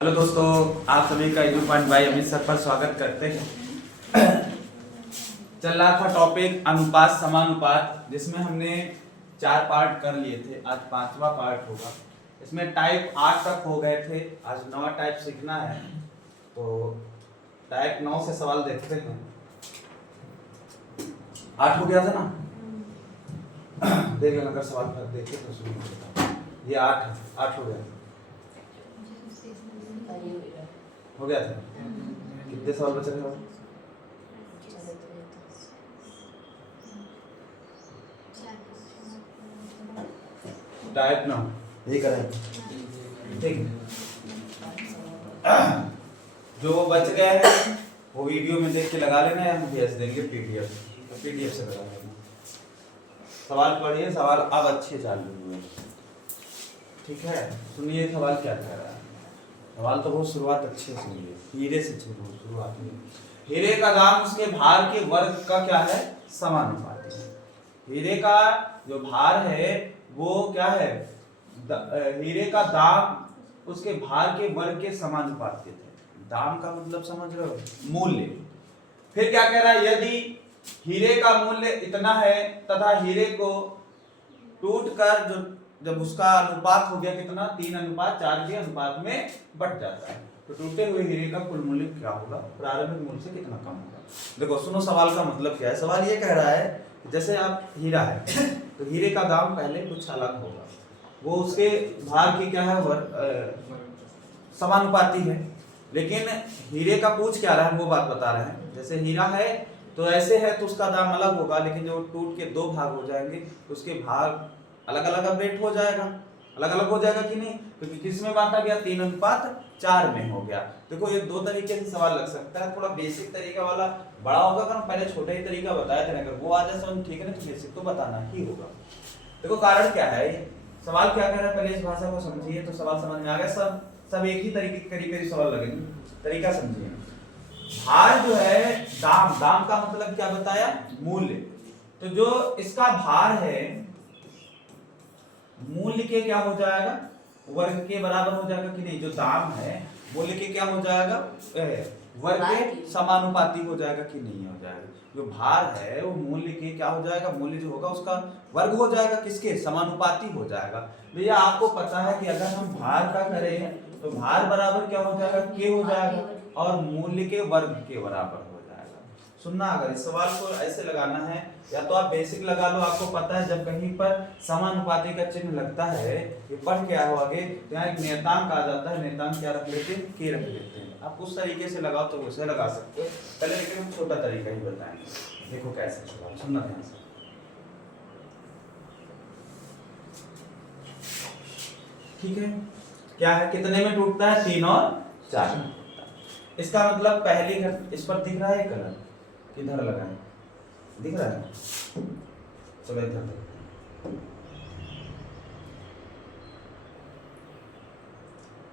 Hello दोस्तों, आप सभी का edu point by Amit sir पर स्वागत करते हैं। चल रहा था टॉपिक अनुपात समानुपात, जिसमें हमने 4 पार्ट कर लिए थे। आज 5वां पार्ट होगा। इसमें टाइप 8 तक हो गए थे, आज 9 टाइप सीखना है। तो टाइप 9 से सवाल देखते हैं। 8 हो गया था ना? देख लेना, अगर सवाल पर देखे तो सुनो। ये 8 हो गया, हो गया था। कितने सवाल बचे थे? टाइप 9 यही करें, ठीक। जो बच गए हैं वो वीडियो में देख के लगा लेना, या हम भेज देंगे पीडीएफ से लगा लेना। सवाल पढ़िए, सवाल अब अच्छे चालू हुए, ठीक है। सुनिए सवाल क्या कह रहा है। सवाल तो बहुत शुरुआत अच्छे से हुई है, हीरे से शुरुआत हुई। हीरे का दाम उसके भार के वर्ग का क्या है? समानुपाती है। हीरे का जो भार है वो क्या है? हीरे का दाम उसके भार के वर्ग के समानुपाती है। दाम का मतलब समझ रहे हो? मूल्य। फिर क्या कह रहा है? यदि हीरे का मूल्य इतना है तथा हीरे को टूटकर जो जब उसका अनुपात हो गया कितना, 3:4 के अनुपात में बट जाता है, तो टूटे हुए हीरे का कुल मूल्य क्या होगा? प्रारंभिक मूल्य से कितना कम होगा? देखो सुनो, सवाल का मतलब क्या है। सवाल ये कह रहा है, जैसे आप हीरा है तो हीरे का दाम पहले कुछ अलग होगा, वो उसके भार की क्या है? समानुपाती है। लेकिन हीरे का पूछ क्या रहा है वो बात बता रहे हैं। जैसे हीरा है तो ऐसे है तो उसका दाम अलग होगा, लेकिन जो टूट के 2 भाग हो जाएंगे तो उसके भाग अलग अलग अपडेट हो जाएगा। अलग अलग हो जाएगा कि नहीं? क्योंकि किस में बांटा गया? 3:4 में हो गया। देखो ये 2 तरीके से सवाल लग सकता है। थोड़ा बेसिक तरीका वाला बड़ा होगा, अगर हम पहले छोटा ही तरीका बताया थे, अगर वो आ जाए समझ, ठीक है ना, तो बेसिक तो बताना ही होगा। देखो कारण क्या है, सवाल क्या कह रहा है, पहले इस भाषा को समझिए तो सवाल समझ में आ गया। सब एक ही तरीके करीब सवाल लगेंगे, तरीका समझिए। भार जो है, दाम का मतलब क्या बताया? मूल्य। तो जो इसका भार है, मूल्य के क्या हो जाएगा? वर्ग के बराबर हो जाएगा कि नहीं? जो दाम है मूल्य के क्या हो जाएगा? वर्ग के समानुपाती हो जाएगा कि नहीं हो जाएगा? जो भार है वो मूल्य के क्या हो जाएगा? मूल्य जो होगा उसका वर्ग हो जाएगा, किसके? समानुपाती हो जाएगा। भैया आपको पता है कि अगर हम भार का करें तो भार बराबर क्या हो जाएगा? के हो जाएगा, और मूल्य के वर्ग के बराबर हो जाएगा। सुनना, अगर इस सवाल को ऐसे लगाना है, या तो आप बेसिक लगा लो। आपको पता है जब कहीं पर समानुपाती का चिन्ह लगता है, ये पढ़ के आओ आगे, तो यहाँ एक नियतांक आ जाता है। नियतांक क्या रख लेते हैं? के रख लेते हैं। आप उस तरीके से लगाओ तो उसे लगा सकते हो पहले, लेकिन हम छोटा तरीका ही बताएंगे। देखो कैसे सवाल, सुनना ध्यान से। ठीक है, क्या है? कितने में टूटता है? 3 और 4 में टूटता है। इसका मतलब पहली इस पर दिख रहा है कलर, किधर लगा है? दिख रहा है? चलो इधर देखते हैं।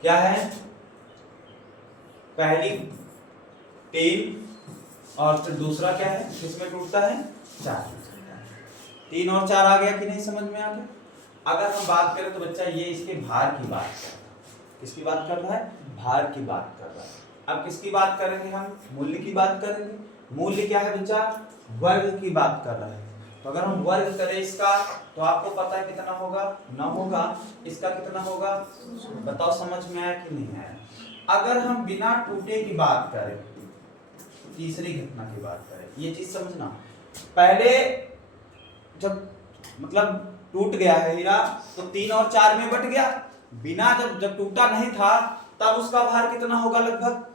क्या है? पहली 3 और फिर दूसरा क्या है? किसमें टूटता है? 4 में टूटता है। 3 और 4 आ गया कि नहीं? समझ में आ गया। अगर हम बात करें तो बच्चा ये इसके भार की बात कर रहा है। किसकी बात कर रहा है? भार की बात कर रहा है। अब किसकी बात करेंगे हम? मूल्य की बात करेंगे। मूल्य क्या है बच्चा? वर्ग की बात कर रहा है। तो अगर हम वर्ग करें इसका, तो आपको पता है कितना होगा? 9 होगा। इसका कितना होगा? बताओ समझ में आया कि नहीं आया? अगर हम बिना टूटे की बात करें, तीसरी घटना की बात करें, ये चीज समझना। पहले जब मतलब टूट गया है हीरा तो 3 और 4 में बट गया। बिना जब टूटा नहीं था तब उसका भार कितना होगा? लगभग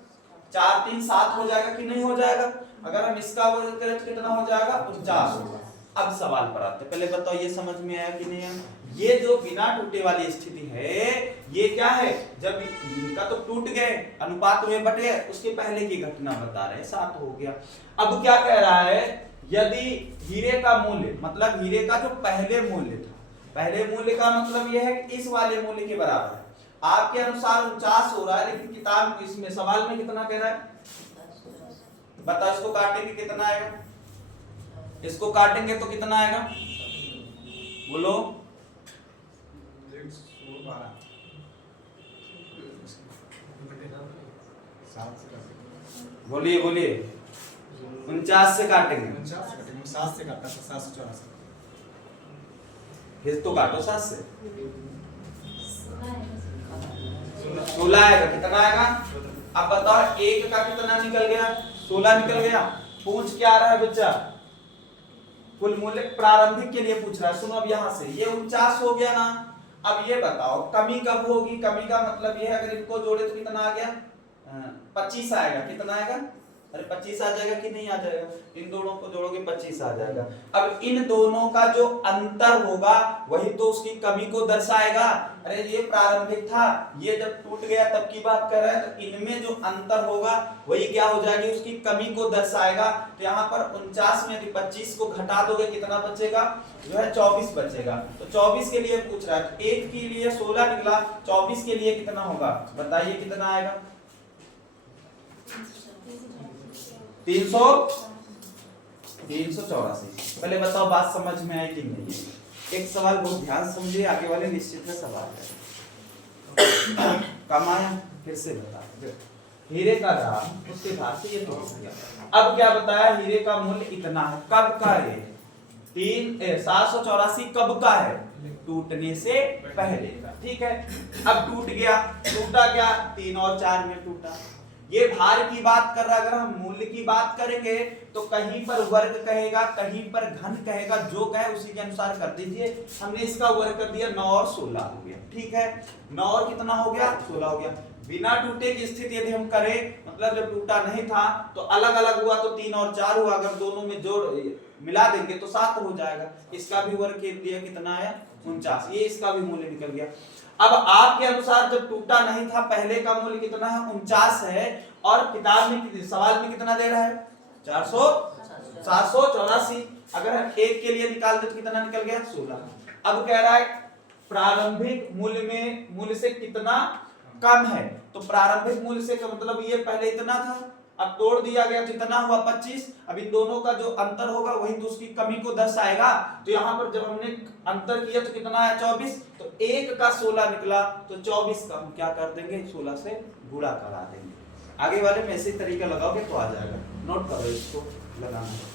4 3 7 हो जाएगा कि नहीं हो जाएगा? अगर हम इसका वर्ग करें तो कितना हो जाएगा? 49 होगा। अब सवाल पर आते, पहले बताओ ये समझ में आया कि नहीं आया? ये जो बिना टूटे वाली स्थिति है, ये क्या है? जब इनका तो टूट गए, अनुपात में बट गए, उसके पहले की घटना बता रहे हैं। 7 हो गया। अब क्या कह रहा है? यदि हीरे का मूल्य, मतलब हीरे का जो पहले मूल्य था, पहले मूल्य का मतलब यह है कि इस वाले मूल्य के बराबर है। आपके अनुसार 49 हो रहा है, लेकिन किताब इसमें सवाल में कितना कह रहा है? बताओ, इसको काटेंगे कितना आएगा? इसको काटेंगे तो कितना आएगा? बोलो। 112 बोलिए बोलिए। 49 से काटेंगे, 7 से काटा 784। फिर तो काटो 7 से। 16 आएगा। कितना आएगा? अब बताओ 1 का कितना निकल गया? 16 निकल गया। पूछ क्या रहा है बच्चा? कुल मूल्य प्रारंभिक के लिए पूछ रहा है। सुनो अब यहां से ये 49 हो गया ना। अब ये बताओ कमी कब होगी? कमी का मतलब ये है अगर इनको जोड़े तो कितना आ गया? 25 आएगा। कितना आएगा? अरे 25 आ जाएगा कि नहीं आ जाएगा? इन दोनों को जोड़ोगे 25 आ जाएगा। अब इन दोनों का जो अंतर होगा वही तो उसकी कमी को दर्शाएगा। अरे ये प्रारंभिक था, ये जब टूट गया तब की बात कर रहे हैं, तो इनमें जो अंतर होगा वही क्या हो जाएगी? उसकी कमी को दर्शाएगा। तो यहाँ पर 49 में यदि 25 को घटा दोगे कितना बचेगा? जो है 24 बचेगा। तो 24 के लिए पूछ रहा है। 1 के लिए 16 निकला, 24 के लिए कितना होगा? बताइए कितना आएगा? 384। पहले बताओ बात समझ में आई कि नहीं? एक सवाल बहुत ध्यान समझिए, आगे वाले निश्चित में सवाल है। कम आया? फिर से बता। हीरे का दाम उसके बाद से ये तो हो गया। अब क्या बताया? हीरे का मूल्य इतना है। कब का? ये 784 कब का है? टूटने से पहले का। ठीक है। अब टूट गया, टूटा क्या? 3 और 4 में टूटा। ये भार की बात कर रहा है। अगर हम मूल्य की बात करेंगे तो कहीं पर वर्ग कहेगा, कहीं पर घन कहेगा, जो कहे उसी के अनुसार कर दीजिए। हमने इसका वर्ग कर दिया, 9 और 16 हो गया। ठीक है। 9 और कितना हो गया? 16 हो गया। बिना टूटे की स्थिति यदि हम करें, मतलब जब टूटा नहीं था तो अलग अलग हुआ तो 3 और 4 हुआ। अगर दोनों में जोड़ मिला देंगे तो 7 हो जाएगा। इसका भी वर्ग दिया, कितना आया? 49। ये इसका भी मूल्य निकल गया। अब आपके अनुसार जब टूटा नहीं था पहले का मूल्य कितना है? 49 है। और किताब में सवाल में कितना दे रहा है? 784। अगर हम 1 के लिए निकाल दे तो कितना निकल गया? 16। अब कह रहा है प्रारंभिक मूल्य में मूल्य से कितना कम है। तो प्रारंभिक मूल्य से का मतलब ये पहले इतना था, अब तोड़ दिया गया तो इतना हुआ 25। अब इन दोनों का जो अंतर होगा वही तो उसकी कमी को दर्शाएगा। तो यहाँ पर जब हमने अंतर किया तो कितना है? 24। तो 1 का 16 निकला, तो 24 का हम क्या कर देंगे? 16 से गुणा करा देंगे। आगे वाले में ऐसे तरीका लगाओगे तो आ जाएगा। नोट करो इसको, लगाना है।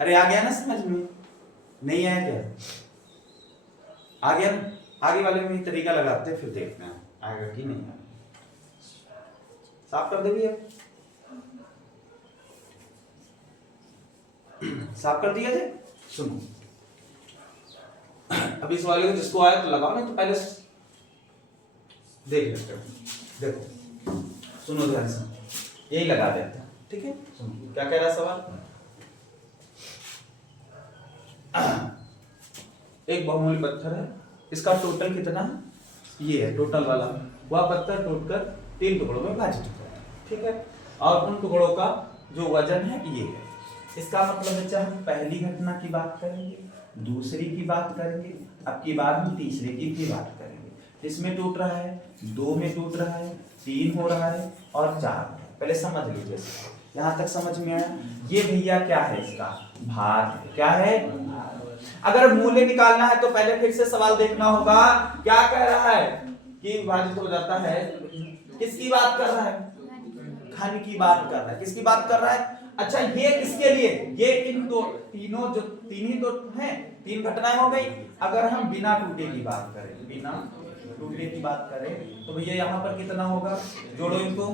अरे आ गया ना समझ में? नहीं आया क्या? आ गया ना? आगे वाले में तरीका लगाते फिर देखते हैं आएगा कि नहीं आएगा। साफ कर दे भैया। साफ कर दिया जाए। सुनो अब इस वाले को जिसको आया तो लगाओ, नहीं तो पहले देख लेते हैं। देखो सुनो ध्यान से, यही लगा देते हैं। ठीक है। सुनो क्या कह रहा सवाल। एक बहुमूल्य पत्थर है, इसका टोटल कितना है? ये है टोटल वाला। वह पत्थर टूटकर 3 टुकड़ों में विभाजित हो जाता है। ठीक है। और उन टुकड़ों का जो वजन है ये है। इसका मतलब बच्चा हम पहली घटना की बात करेंगे, दूसरी की बात करेंगे, अब की बार हम तीसरे की भी बात करेंगे। इसमें टूट रहा है, 2 में टूट रहा है, 3 हो रहा है और 4। पहले समझ लीजिए, यहाँ तक समझ में आया? ये भैया क्या है? इसका भार। क्या है? अगर मूल्य निकालना है तो पहले फिर से सवाल देखना होगा। क्या कह रहा है कि विभाजित हो जाता है? किसकी बात कर रहा है? घन की बात कर रहा है। किसकी बात कर रहा है? अच्छा ये किसके लिए? ये इन दो तीनों जो 3 ही तो हैं, 3 घटनाएं हो गई। अगर हम बिना टूटे की बात करें, बिना टूटे की बात करें तो भैया यहाँ पर कितना होगा? जोड़ो इनको,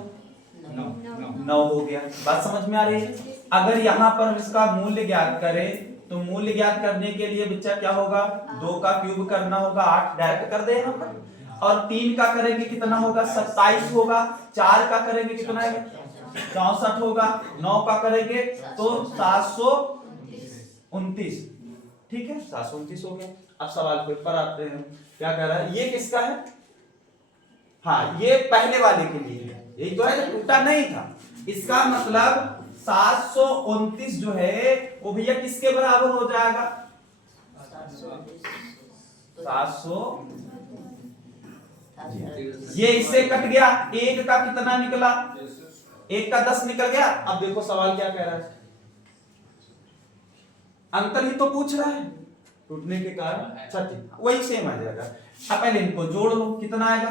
9 हो गया। बात समझ में आ रही है? अगर यहाँ पर हम इसका मूल्य ज्ञात करें तो मूल्य ज्ञात करने के लिए बच्चा क्या होगा? 2 का क्यूब करना होगा, 8 डायरेक्ट कर दे यहाँ पर। और 3 का करेंगे कितना होगा? 27 होगा। 4 का करेंगे कितना है? 64 होगा। 9 का करेंगे तो 729। ठीक है, 729 हो गया। अब सवाल के ऊपर आते हैं। क्या कह रहा है? ये किसका है? हाँ ये पहले वाले के लिए है। यही तो है, टूटा नहीं था। इसका मतलब 729 जो है वो भैया किसके बराबर हो जाएगा? 700। ये इससे कट गया, एक का कितना निकला? एक का 10 निकल गया। अब देखो सवाल क्या कह रहा है, अंतर ही तो पूछ रहा है, टूटने के कारण क्षति, वही सेम आ जाएगा। अब पहले इनको जोड़ लो, कितना आएगा?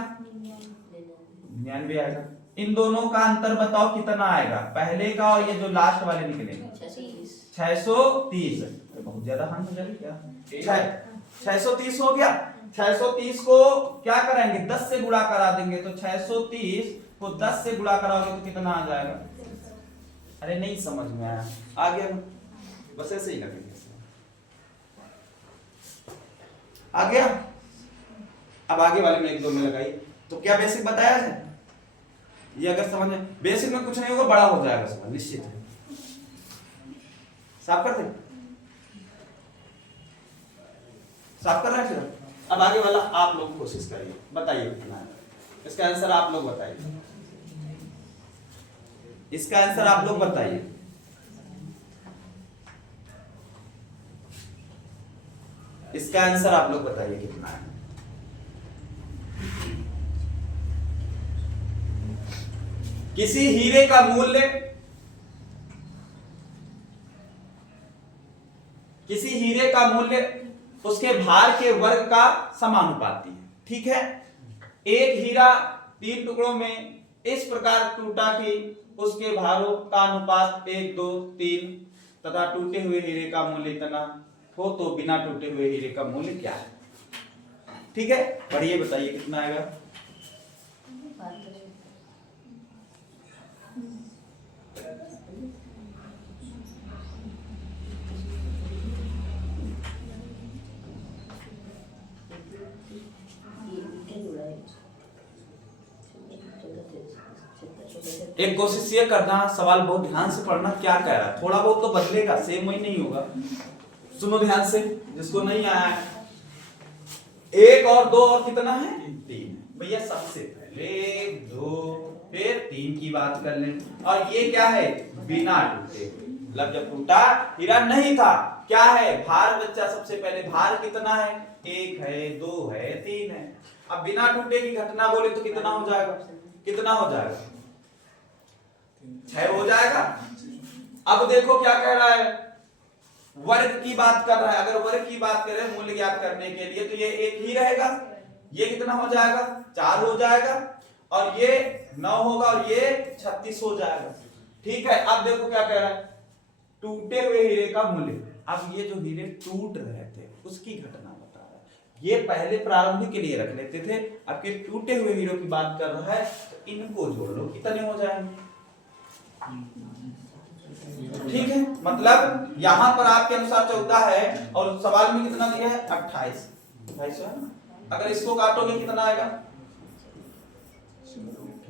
99 आएगा। इन दोनों का अंतर बताओ कितना आएगा, पहले का और ये जो लास्ट वाले निकलेंगे? 630। बहुत ज्यादा हानि हो जाएगी क्या? 630 हो गया। 630 को क्या कराएंगे? 10 से गुणा करा देंगे, तो 630 को 10 से गुणा कराओगे तो कितना आ जाएगा? अरे नहीं समझ में आया, आ गया बस ऐसे ही लगेगा। आ गया। अब आगे वाले में एक दो में लगाई तो क्या बेसिक बताया है? ये अगर समझ में, बेसिक में कुछ नहीं होगा, बड़ा हो जाएगा समझ, निश्चित है। साफ कर दे, साफ कर रहे हैं। अब आगे वाला आप लोग कोशिश करिए, बताइए कितना है इसका आंसर, आप लोग बताइए इसका आंसर, आप लोग बताइए। इसका आंसर आप लोग बताइए कितना है। किसी हीरे का मूल्य, किसी हीरे का मूल्य उसके भार के वर्ग का समानुपाती है, ठीक है। एक हीरा 3 टुकड़ों में इस प्रकार टूटा कि उसके भारों का अनुपात 1, 2, 3 तथा टूटे हुए हीरे का मूल्य इतना हो, तो बिना टूटे हुए हीरे का मूल्य क्या है? ठीक है, पढ़िए बताइए कितना आएगा। एक कोशिश ये करना, सवाल बहुत ध्यान से पढ़ना, क्या कह रहा है, थोड़ा बहुत तो बदलेगा, सेम वही नहीं होगा। सुनो ध्यान से, जिसको नहीं आया है। 1 और 2 और कितना है? 3। भैया सबसे पहले 2 फिर 3 की बात कर लें। और ये क्या है? बिना टूटे, मतलब जब टूटा हीरा नहीं था, क्या है? भार बच्चा, सबसे पहले भार कितना है? 1 है, 2 है, 3 है। अब बिना टूटे की घटना बोले तो कितना हो जाएगा? कितना हो जाएगा? 6 हो जाएगा। अब देखो क्या कह रहा है, वर्ग की बात कर रहा है। अगर वर्ग की बात करें मूल्य ज्ञात करने के लिए, तो ये 1 ही रहेगा। ये कितना हो जाएगा? 4 हो जाएगा। और ये 9 होगा और ये 36 हो जाएगा। ठीक है, अब देखो क्या कह रहा है, टूटे हुए हीरे का मूल्य। अब ये जो हीरे टूट रहे थे उसकी घटना बता रहा है। ये पहले प्रारंभिक के लिए रख लेते थे, अब के टूटे हुए हीरो की बात कर रहा है, तो इनको जोड़ लो, कितने हो जाएंगे? ठीक है, मतलब यहां पर आपके अनुसार 14 है और सवाल में कितना दिया है? 28। 28 है ना? अगर इसको काटोगे कितना आएगा?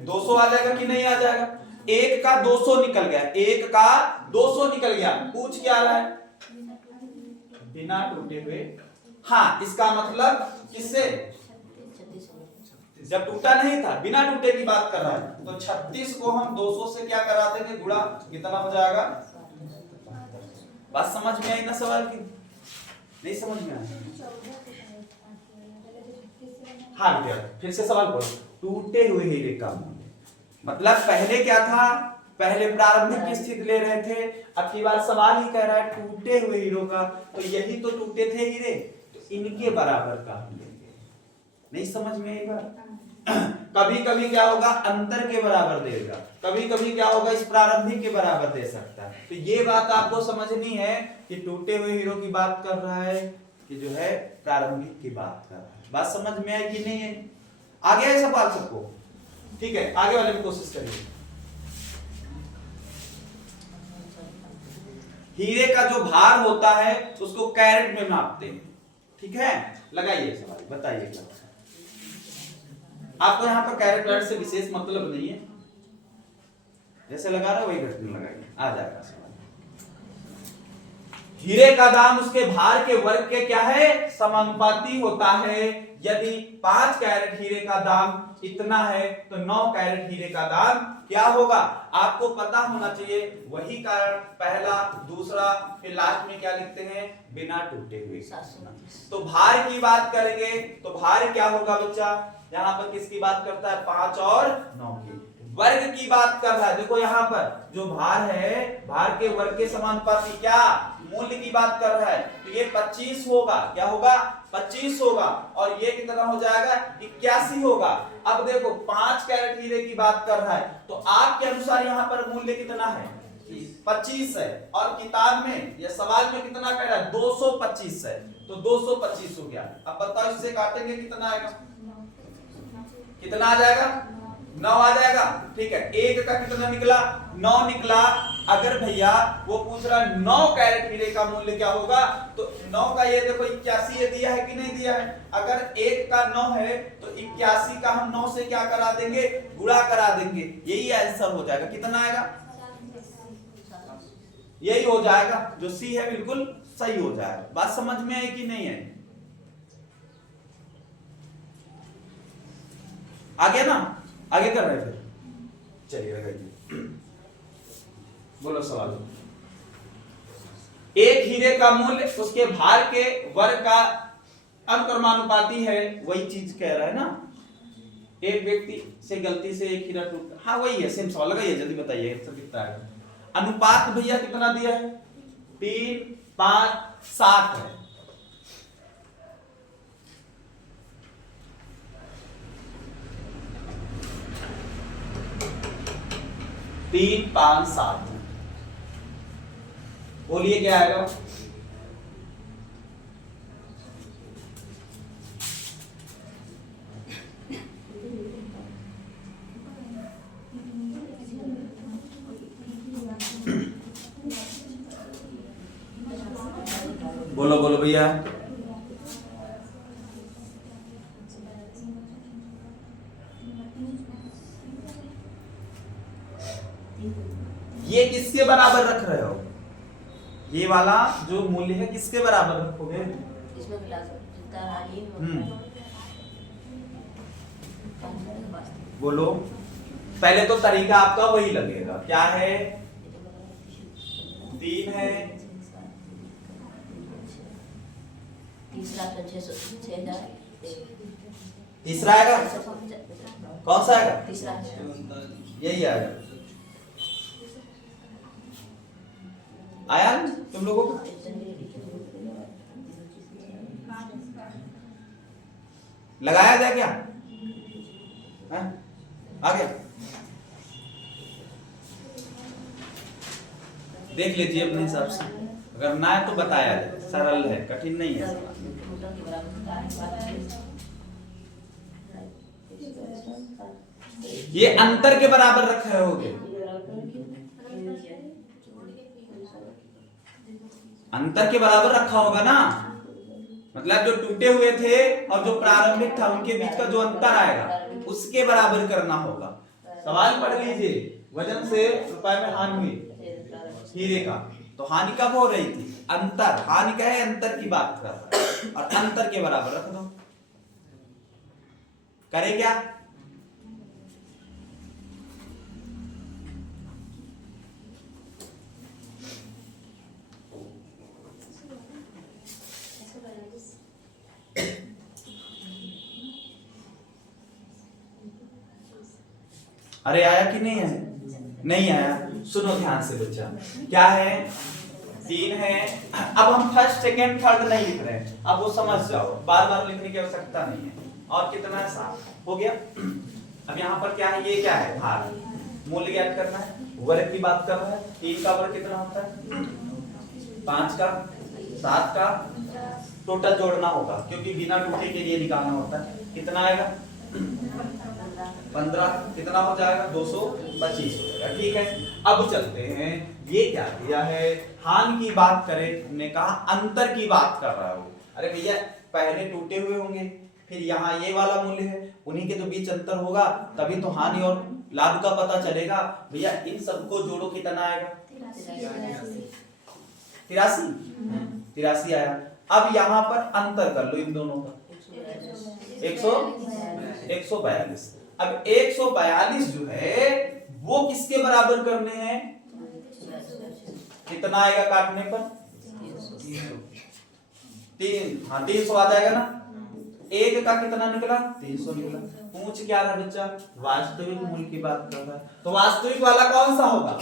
200 आ जाएगा कि नहीं आ जाएगा? 1 का 200 निकल गया, 1 का 200 निकल गया। पूछ क्या रहा है? बिना टूटे हुए। हाँ, इसका मतलब किससे? जब टूटा नहीं था, बिना टूटे की बात कर रहा है, तो 36 को हम 200 से क्या करा देंगे? गुणा, कितना हो जाएगा? बात समझ में आई ना सवाल की? नहीं समझ में आई? हाँ बेटा, फिर से सवाल पढ़ो। टूटे हुए हीरे का मूल्य, मतलब पहले क्या था? पहले प्रारंभिक की स्थिति ले रहे थे, अब की बार सवाल ही कह रहा है टूटे हुए हीरो का, तो यही तो टूटे थे हीरे, तो इनके बराबर का हम लेंगे। नहीं समझ में आई बात? कभी कभी क्या होगा? अंतर के बराबर देगा, कभी कभी क्या होगा? इस प्रारंभिक के बराबर दे सकता है। तो ये बात आपको समझनी है कि टूटे हुए हीरो की बात कर रहा है कि जो है प्रारंभिक की बात कर रहा है। बात समझ में आई कि नहीं है? आ गया है सवाल सबको? ठीक है, आगे वाले में कोशिश करिए। हीरे का जो भार होता है उसको कैरेट में नापते हैं, ठीक है। लगाइए सवाल, बताइए क्या आपको यहाँ पर कैरेट वैरेट से विशेष मतलब नहीं है, जैसे लगा रहा है वही घटना लगाइए, आ जाएगा सवाल। हीरे का दाम उसके भार के वर्ग के क्या है? समानुपाती होता है। यदि 5 कैरेट हीरे का दाम इतना है तो 9 कैरेट हीरे का दाम क्या होगा आपको पता होना चाहिए। वही कारण पहला, दूसरा, फिर लास्ट में क्या लिखते हैं, बिना टूटे हुए। तो भार की बात करेंगे तो भार क्या होगा बच्चा, यहाँ पर किसकी बात करता है, 5 और 9 की। वर्ग की बात कर रहा है, देखो यहाँ पर जो भार है, भार के वर्ग के समानुपाती क्या मूल्य की बात कर रहा है, तो ये 25 होगा। क्या होगा, 25 होगा। और ये कितना हो जाएगा, 81 होगा। अब देखो 5 कैरेट हीरे की बात कर रहा है, तो आपके अनुसार यहाँ पर मूल्य कितना है, 25 है। और किताब में या सवाल में कितना कह रहा है, 225 है, तो 225 हो गया। अब बताओ इससे काटेंगे कितना आएगा, कितना आ जाएगा, 9 आ जाएगा। ठीक है, एक का कितना निकला, 9 निकला। अगर भैया वो पूछ रहा है 9 कैरेट हीरे का मूल्य क्या होगा, तो 9 का ये देखो 81 ये दिया है कि नहीं दिया है। अगर एक का 9 है तो 81 का हम 9 से क्या करा देंगे, गुणा करा देंगे। यही आंसर हो जाएगा। कितना आएगा, यही हो जाएगा। जो सी है बिल्कुल सही हो जाएगा। बात समझ में आई कि नहीं है, आ गया ना, आगे कर रहे फिर चलिए लगाइए, बोलो सवाल। एक हीरे का मूल्य उसके भार के वर्ग का अनुक्रमानुपाती है, वही चीज कह रहा है ना। एक व्यक्ति से गलती से एक हीरा टूट, हाँ वही है, सेम सवाल लगाइए, जल्दी बताइए सब कितना है। अनुपात भैया कितना दिया है, 3, 5, 7 है। 3, 5, 7, बोलिए क्या आएगा, बोलो बोलो भैया। ये किसके बराबर रख रहे हो, ये वाला जो मूल्य है किसके बराबर रखोगे, बोलो। पहले तो तरीका आपका वही लगेगा, क्या है, 3 है, तीसरा आएगा, कौन सा आएगा, यही आएगा। आया तुम लोगों को, लगाया जाए क्या, आ गया, देख लीजिए अपने हिसाब से, अगर ना है तो बताया जाए, सरल है, कठिन नहीं है। ये अंतर के बराबर रखे होगे, अंतर के बराबर रखा होगा ना, मतलब जो टूटे हुए थे और जो प्रारंभिक था उनके बीच का जो अंतर आएगा उसके बराबर करना होगा। सवाल पढ़ लीजिए, वजन से रुपए में हानि हुई हीरे का, तो हानि कब हो रही थी, अंतर, हानि का है, अंतर की बात कर रहा है, और अंतर के बराबर रख दो। करे क्या, अरे आया कि नहीं है, नहीं आया, सुनो ध्यान से बच्चा, क्या है, 3 है। अब हम फर्स्ट सेकंड थर्ड नहीं लिख रहे हैं, अब वो समझ जाओ, बार बार लिखने की आवश्यकता नहीं है। और कितना है, 7 हो गया। अब यहाँ पर क्या है, ये क्या है, भार, मूल्य ज्ञात करना है, वर्ग की बात कर रहा है। 3 का वर्ग कितना होता है, 5 का, 7 का, टोटल जोड़ना होगा क्योंकि बिना टूटे के लिए निकालना होता है। कितना आएगा, 15, कितना हो जाएगा, 225 हो जाएगा। ठीक है, अब चलते हैं, ये क्या दिया है, हानि की बात करें, हमने कहा अंतर की बात कर रहा हूं। अरे भैया पहले टूटे हुए होंगे, फिर यहाँ ये वाला मूल्य है, उन्हीं के तो बीच अंतर होगा, तभी तो हानि और लाभ का पता चलेगा। भैया इन सबको जोड़ो, कितना आएगा, 83 आया। अब यहाँ पर अंतर कर लो इन दोनों का, 142। अब 142 जो है वो किसके बराबर करने हैं? कितना आएगा काटने पर? 300। हाँ 300 आ जाएगा ना। एक का कितना निकला? 300 निकला। पूछ क्या रहा बच्चा? वास्तविक मूल्य की बात कर रहा है, तो वास्तविक वाला कौन सा होगा?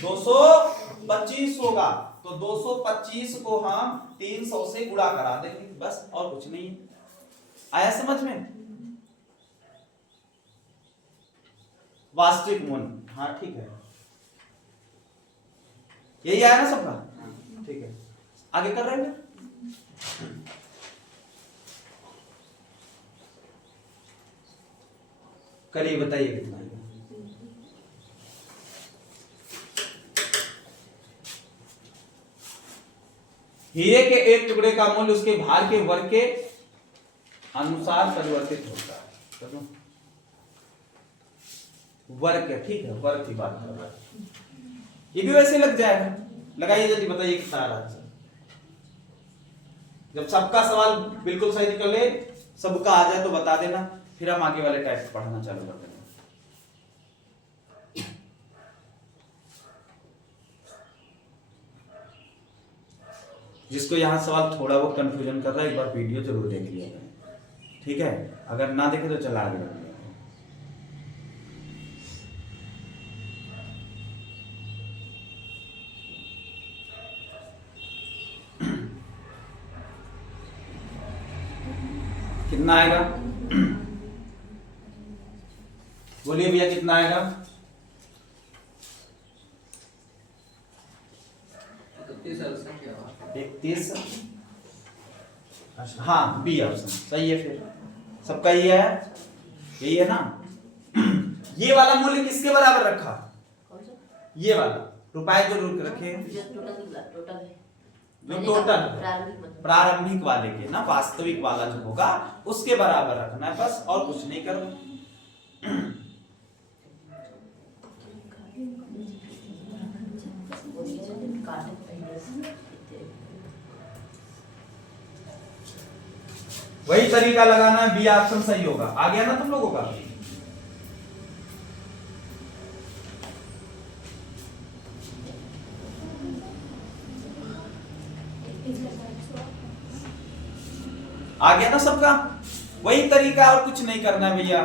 225 होगा। तो 225 को हम 300 से गुणा करा देंगे, बस और कुछ नहीं है। आया समझ में? वास्तविक मूल्य, हाँ ठीक है, यही आया ना सबका? ठीक है, आगे कर रहे हैं। करिए, बताइए कितना है? हीरे के एक टुकड़े का मूल्य उसके भार के वर्ग के अनुसार परिवर्तित होता है। चलो वर्ग है, ठीक है, वर्ग की बात कर रहा है। ये भी वैसे लग जाएगा। लगाइए जल्दी, बताइए कितना आ रहा है। जब सबका सवाल बिल्कुल सही निकले, सबका आ जाए तो बता देना, फिर हम आगे वाले टाइप पढ़ना चालू कर देंगे। जिसको यहाँ सवाल थोड़ा बहुत कंफ्यूजन कर रहा है, एक बार वीडियो जरूर देख लिया, ठीक है? अगर ना देखे तो चला आगे बढ़। कितना आएगा? बोलिए भैया कितना आएगा? 31। अच्छा हाँ, बी ऑप्शन सही है। फिर सबका ये है, यही है ना? ये वाला मूल्य किसके बराबर रखा? ये वाला रुपए जो रखे, जो टोटल प्रारंभिक वाले के ना, वास्तविक वाला जो होगा उसके बराबर रखना है, बस और कुछ नहीं करना। वही तरीका लगाना है, बी ऑप्शन सही होगा। आ गया ना तुम लोगों का? आ गया ना सबका? वही तरीका, और कुछ नहीं करना है भैया।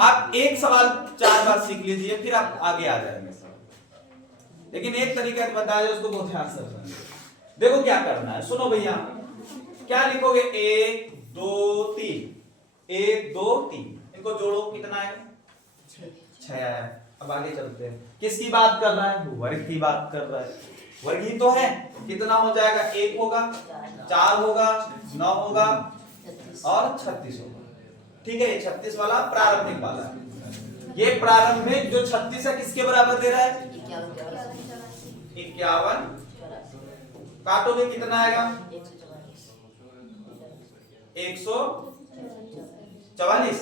आप एक सवाल 4 बार सीख लीजिए, फिर आप आगे आ जाएंगे सब। लेकिन एक तरीका बताया उसको बहुत ध्यान से समझिए। देखो क्या करना है, सुनो भैया, क्या लिखोगे? 1 2 3, 1 2 3, इनको जोड़ो, कितना है? 6 आया। अब आगे चलते हैं। किसकी बात कर रहा है? वर्ग की बात कर रहा है। वर्ग ही तो है। कितना हो जाएगा? 1 होगा, 4 होगा, 9 होगा और 36 होगा। ठीक है, ये 36 वाला प्रारंभिक वाला है। ये प्रारंभिक जो 36 है किसके बराबर दे रहा है? 51। काटोगे कितना आएगा? 144।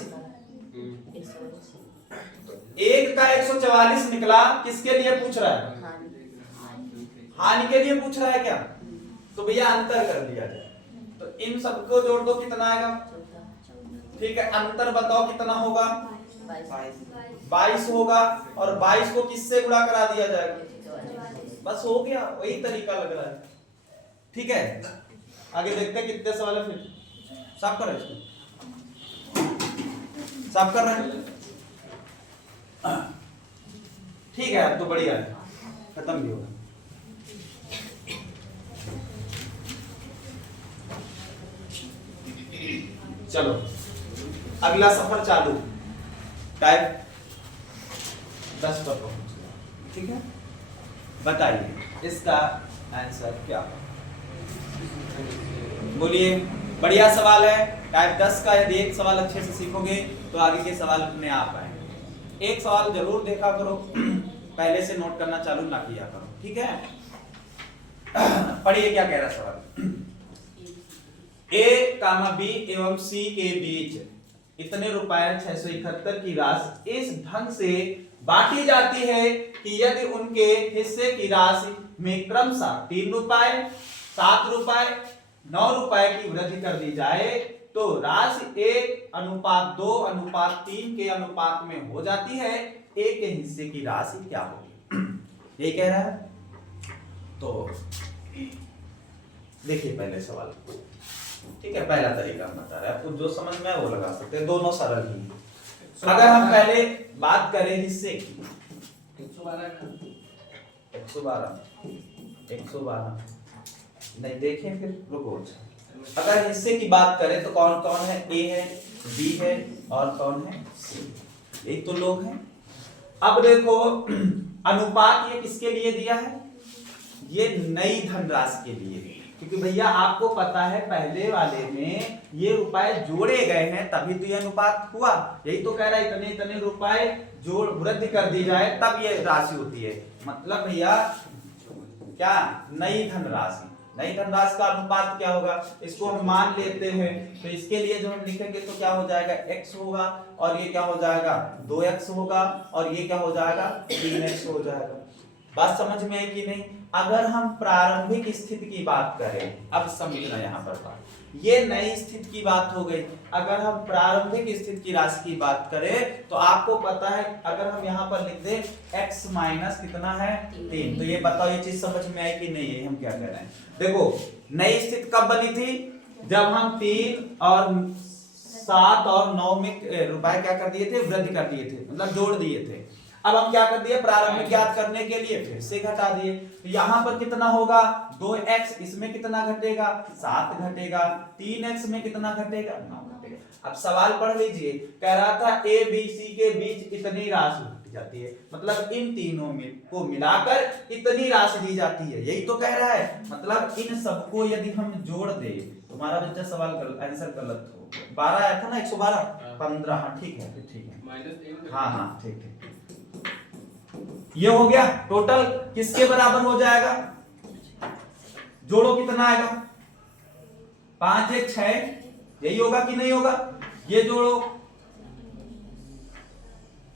एक का 144 निकला, किसके लिए पूछ रहा है? हानि के लिए पूछ रहा है क्या? तो भैया अंतर कर लिया जाए, तो इन सबको जोड़ दो, कितना आएगा? ठीक है, अंतर बताओ कितना होगा? 22 होगा। और 22 को किससे गुणा करा दिया जाएगा? बस हो गया, वही तरीका लग रहा है। ठीक है, आगे देखते हैं कितने सवाल है। फिर साफ कर रहे हैं, साफ कर रहे हैं। ठीक है, अब तो बढ़िया है, खत्म भी होगा। चलो अगला सफर चालू, टाइप 10 पर पहुंच गया। ठीक है, बताइए इसका आंसर क्या है? बोलिए। बढ़िया सवाल है टाइप 10 का। यदि एक सवाल अच्छे से सीखोगे तो आगे के सवाल अपने आप आएंगे। एक सवाल जरूर देखा करो, पहले से नोट करना चालू ना किया करो। ठीक है, पढ़िए क्या कह रहा सवाल। A, B एवं C के बीच इतने रुपए 671 की राशि इस ढंग से बांटी जाती है कि यदि उनके हिस्से की राशि में क्रमशः 3 रुपए, 7 रुपए, 9 रुपए की वृद्धि कर दी जाए तो राशि 1:2:3 के अनुपात में हो जाती है, ए के हिस्से की राशि क्या होगी, ये कह रहा है। तो देखिए पहले सवाल, ठीक है, पहला तरीका हम बता रहे हैं आपको, जो समझ में है वो लगा सकते हैं, दोनों सरल ही। अगर हम पहले बात करें हिस्से की, 112 नहीं, देखें फिर रुको। अगर हिस्से की बात करें तो कौन कौन है, ए है, बी है और कौन है, सी, एक तो लोग हैं। अब देखो अनुपात ये किसके लिए दिया है, ये नई धनराशि के लिए, क्योंकि भैया आपको पता है पहले वाले में ये रुपए जोड़े गए हैं तभी तो ये अनुपात हुआ, यही तो कह रहा है इतने इतने रुपए जोड़ वृद्धि कर दी जाए तब ये राशि होती है। मतलब भैया क्या, नई धनराशि, नई धनराशि का अनुपात क्या होगा, इसको हम मान लेते हैं, तो इसके लिए जब हम लिखेंगे तो क्या हो जाएगा, x होगा, और ये क्या हो जाएगा 2x होगा, और ये क्या हो जाएगा 3x हो जाएगा। बात समझ में आई कि नहीं। अगर हम प्रारंभिक स्थिति की बात करें, अब समझना यहाँ पर बात, ये नई स्थिति की बात हो गई। अगर हम प्रारंभिक स्थिति की राशि की बात करें तो आपको पता है, अगर हम यहाँ पर लिख दें x माइनस कितना है 3, तो ये बताओ ये चीज समझ में आई कि नहीं है, हम क्या कह रहे हैं। देखो नई स्थिति कब बनी थी, जब हम 3 और 7 और 9 में रुपए क्या कर दिए थे, वृद्धि कर दिए थे, मतलब जोड़ दिए थे। अब हम क्या कर दिए, प्रारंभिक ज्ञात करने के लिए फिर से घटा दिए, तो यहाँ पर कितना होगा 2x, इसमें कितना घटेगा 7 घटेगा, 3x में कितना घटेगा 9 घटेगा। अब सवाल पढ़ लीजिए, कह रहा था ए बी सी के बीच इतनी राशि घट जाती है, मतलब इन तीनों में को मिलाकर इतनी राशि दी जाती है, यही तो कह रहा है। मतलब इन सबको यदि हम जोड़ दे, तुम्हारा बच्चा सवाल आंसर गलत हो, 12 आया था ना, 112 15, हाँ ठीक है, फिर ठीक है, हाँ हाँ ठीक है, ये हो गया। टोटल किसके बराबर हो जाएगा, जोड़ो कितना आएगा 5 1 6, यही होगा कि नहीं होगा, ये जोड़ो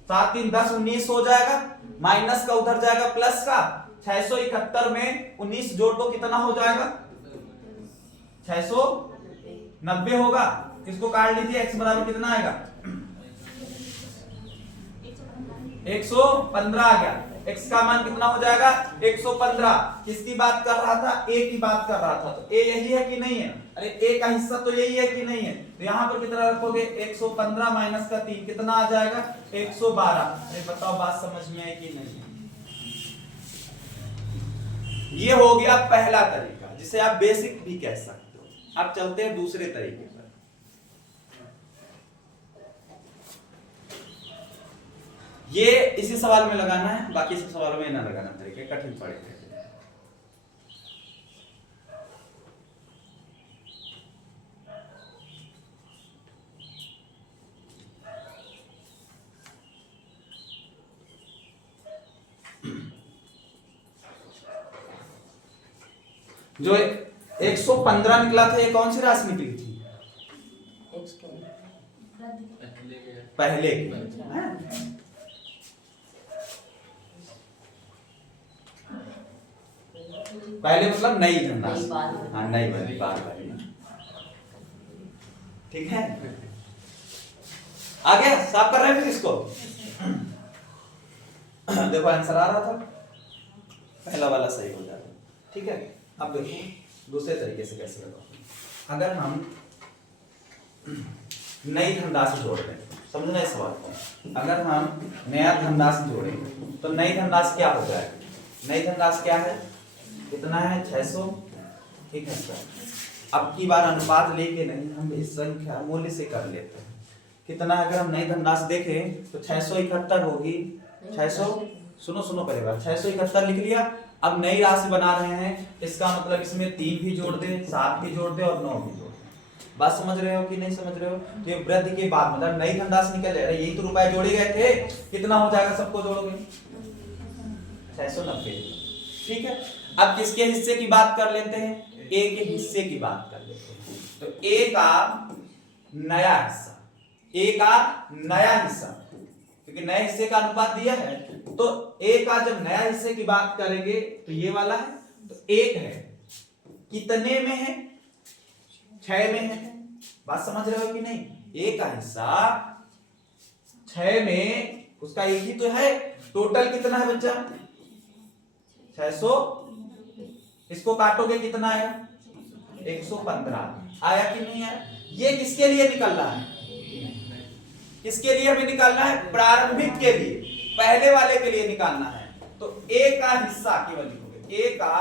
7 3 10 19 हो जाएगा, माइनस का उधर जाएगा प्लस का, 671 में 19 जोड़ दो कितना हो जाएगा 690 होगा। इसको काट लीजिए, x बराबर कितना आएगा 115 आ गया, x का मान कितना हो जाएगा 115। किसकी बात कर रहा था, a की बात कर रहा था, तो a यही है कि नहीं है, अरे a का हिस्सा तो यही है कि नहीं है, तो यहाँ पर कितना रखोगे 115 माइनस का 3 कितना आ जाएगा 112। अरे बताओ बात समझ में आई कि नहीं है। ये हो गया पहला तरीका, जिसे आप बेसिक भी कह सकते हो। अब चलते हैं दूसरे तरीके पर। ये इसी सवाल में लगाना है, बाकी सब सवालों में ना लगाना, तरीके कठिन पड़ेगा। जो 115 निकला था, ये कौन सी राशि निकली थी, पहले की, पहले मतलब नई धनराशि, हाँ नई वाली बार वाली, ठीक है। आ गया, साफ कर रहे हैं फिर इसको। देखो आंसर आ रहा था, पहला वाला सही हो जाएगा, ठीक है। अब देखो दूसरे तरीके से कैसे लगाओ। अगर हम नई धनराशि जोड़ रहे हैं, समझना इस सवाल को, अगर हम नया धनराशि जोड़ेंगे तो नई धनराशि क्या हो जाएगी, नई धनराशि क्या है, कितना है 600, ठीक है सर। अब की बार अनुपात लेके नहीं, हम इस संख्या मूल्य से कर लेते हैं। कितना, अगर हम नई धनराशि देखें तो 671 होगी, 600, सुनो पहले बार 671 लिख लिया। अब नई राशि बना रहे हैं, इसका मतलब इसमें 3 भी जोड़ दे, 7 भी जोड़ दे और 9 भी जोड़ दे। बात समझ रहे हो कि नहीं समझ रहे हो। तो ये वृद्धि के बाद मतलब नई धनराशि निकल जाएगा, यही तो रुपए जोड़े गए थे, कितना हो जाएगा सबको जोड़ोगे 690, ठीक है। अब किसके हिस्से की बात कर लेते हैं, ए के हिस्से की बात कर लेते हैं। तो ए का नया हिस्सा, ए का नया हिस्सा, क्योंकि नए हिस्से का अनुपात दिया है, तो ए का जब नया हिस्से की बात करेंगे तो ये वाला है, तो 1 है, कितने में है 6 में है, बात समझ रहे हो कि नहीं? ए का हिस्सा 6 में उसका एक ही तो है, टोटल कितना है बच्चा? 600। इसको काटोगे कितना आया? 115 आया कि नहीं आया? ये किसके लिए निकल रहा है? किसके लिए हमें निकालना है? प्रारंभिक के लिए, पहले वाले के लिए निकालना है। तो ए का हिस्सा केवल लिखोगे, ए का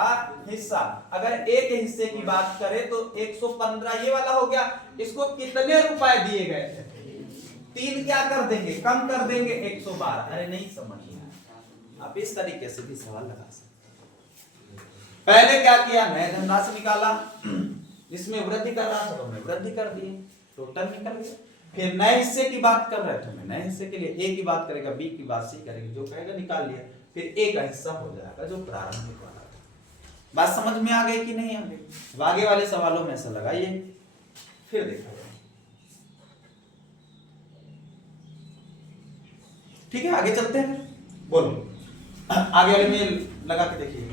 हिस्सा। अगर ए के हिस्से की बात करें तो 115 ये वाला हो गया। इसको कितने रुपए दिए गए थे? 3 क्या कर देंगे? कम कर देंगे, 112। अरे नहीं समझ में आया, आप इस तरीके से भी सवाल लगा सकते। पहले क्या किया? नए धनराशि निकाला, जिसमें वृद्धि कर रहा था तो हमने वृद्धि कर दी, टोटल निकल गया। फिर नए हिस्से की बात कर रहे थे, नए हिस्से के लिए ए की बात करेगा, बी की बात सी करेगी, जो कहेगा निकाल लिया। फिर ए का हिस्सा हो जाएगा जो प्रारंभिक वाला था। बात समझ में आ गई कि नहीं आ गई? आगे वाले सवालों में ऐसा लगाइए, फिर देखा जाए। ठीक है, आगे चलते हैं। बोलो, आगे वाले में लगा के देखिए।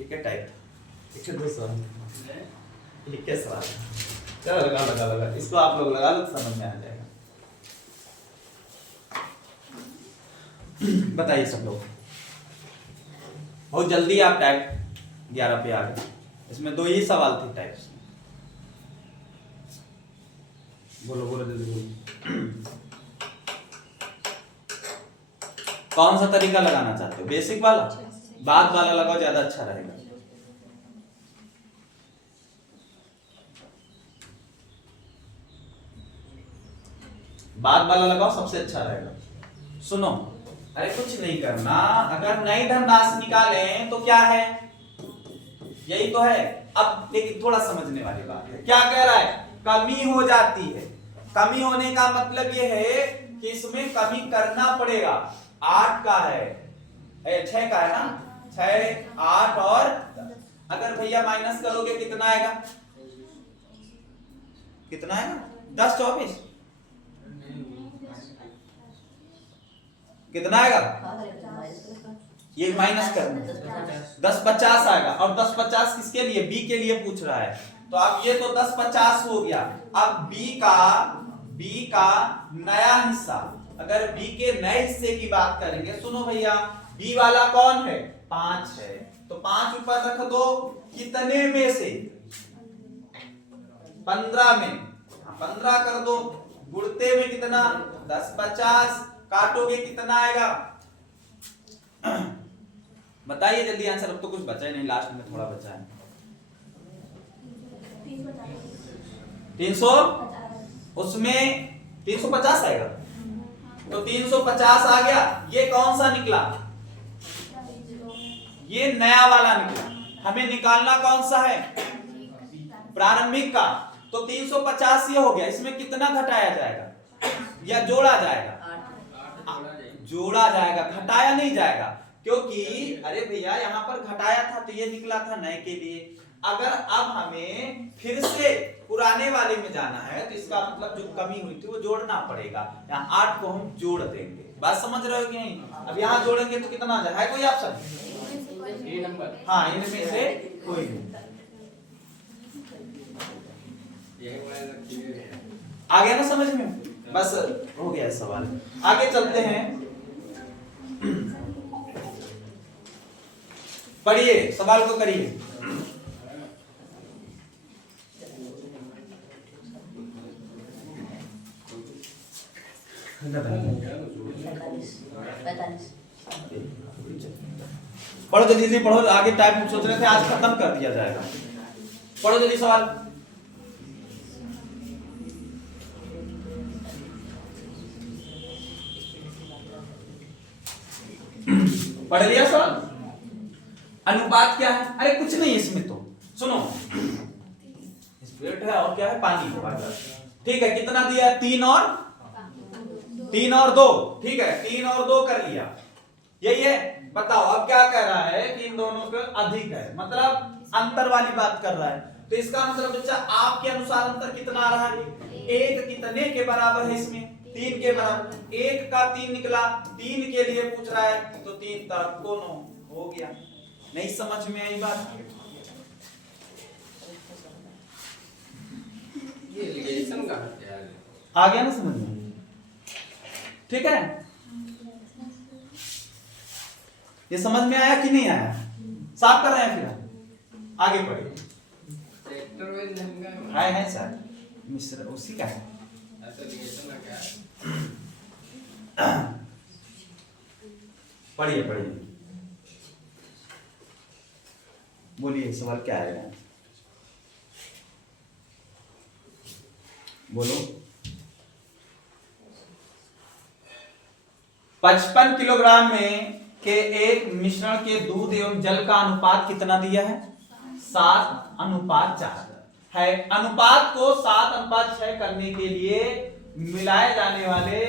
एक टाइप था, 200 एक क्या सवाल? चलो लगा लगा लगा, इसको आप लोग लगा लो, समझ में आ जाएगा। बताइए सब लोग, बहुत जल्दी आप टाइप 11 पे आ गए। इसमें 2 ही सवाल थे टाइप्स में। बोलो बोलो जल्दी बोलो। कौन सा तरीका लगाना चाहते हो? बेसिक वाला, बाद वाला लगाओ, ज्यादा अच्छा रहेगा। बाद वाला लगाओ, सबसे अच्छा रहेगा। सुनो, अरे कुछ नहीं करना, अगर नई धनराशि निकालें तो क्या है? यही तो है। अब लेकिन थोड़ा समझने वाली बात है, क्या कह रहा है? कमी हो जाती है। कमी होने का मतलब यह है कि इसमें कमी करना पड़ेगा। 8 का है, 6 का है ना, 6, 8 और अगर भैया माइनस करोगे कितना आएगा? कितना आएगा? 10, 24 कितना आएगा? ये माइनस करना, 10, 50 आएगा। और 10, 50 किसके लिए? बी के लिए पूछ रहा है। तो अब ये तो 10, 50 हो गया। अब बी का नया हिस्सा, अगर बी के नए हिस्से की बात करेंगे, सुनो भैया, बी वाला कौन है? 5 है, तो 5 ऊपर रख दो, कितने में से? 15 में, 15 कर दो, गुणते में कितना? 10, 50, काटोगे कितना आएगा? बताइए जल्दी आंसर। अब तो कुछ बचा ही नहीं, लास्ट में थोड़ा बचा है। 300, उसमें 350 आएगा, तो 350 आ गया। ये कौन सा निकला? ये नया वाला निकला। हमें निकालना कौन सा है? प्रारंभिक का। तो 350 ये हो गया। इसमें कितना घटाया जाएगा या जोड़ा जाएगा? जोड़ा जाएगा, घटाया नहीं जाएगा, क्योंकि अरे भैया यहाँ पर घटाया था तो ये निकला था नए के लिए। अगर अब हमें फिर से पुराने वाले में जाना है तो इसका मतलब जो कमी हुई थी वो जोड़ना पड़ेगा। यहाँ 8 को हम जोड़ देंगे। बात समझ रहे हो कि नहीं? अब यहाँ जोड़ेंगे तो कितना आ जाए? है कोई ऑप्शन? हाँ, इनमें से कोई नहीं। आ गया ना समझ में? बस हो गया सवाल। आगे चलते हैं, पढ़िए, सवाल को करिए। पढ़ो जल्दी जल्दी पढ़ो, आगे टाइम सोच रहे थे आज खत्म कर दिया जाएगा। पढ़ो जल्दी सवाल। पढ़ लिया सवाल? अनुपात क्या है? अरे कुछ नहीं इसमें तो, सुनो, स्पिरिट है और क्या है? पानी है। ठीक है, कितना दिया? 3 और 2। ठीक है, 3 और 2 कर लिया, यही है। बताओ अब क्या कह रहा है कि इन दोनों के अधिक है, मतलब अंतर वाली बात कर रहा है। तो इसका मतलब बच्चा आपके अनुसार अंतर कितना आ रहा है? 1 कितने के बराबर है? इसमें 3 के बराबर। 1 का 3 निकला, 3 के लिए पूछ रहा है, तो 3 तक दोनों हो गया। नहीं समझ में आई बात? एलिगेशन कहाँ से आ गए? आ गया ना समझ में? ठीक है, ये समझ में आया कि नहीं आया? साफ कर रहे हैं, फिर आगे बढ़िए। सेक्टर वाइज नहीं का है सर, मिश्र उसी का है। एलिगेशन का क्या है? पढ़िए पढ़िए, बोलिए सवाल क्या आएगा, बोलो। 55 किलोग्राम में के एक मिश्रण के दूध एवं जल का अनुपात कितना दिया है? 7:4 है। अनुपात को 7:6 करने के लिए मिलाए जाने वाले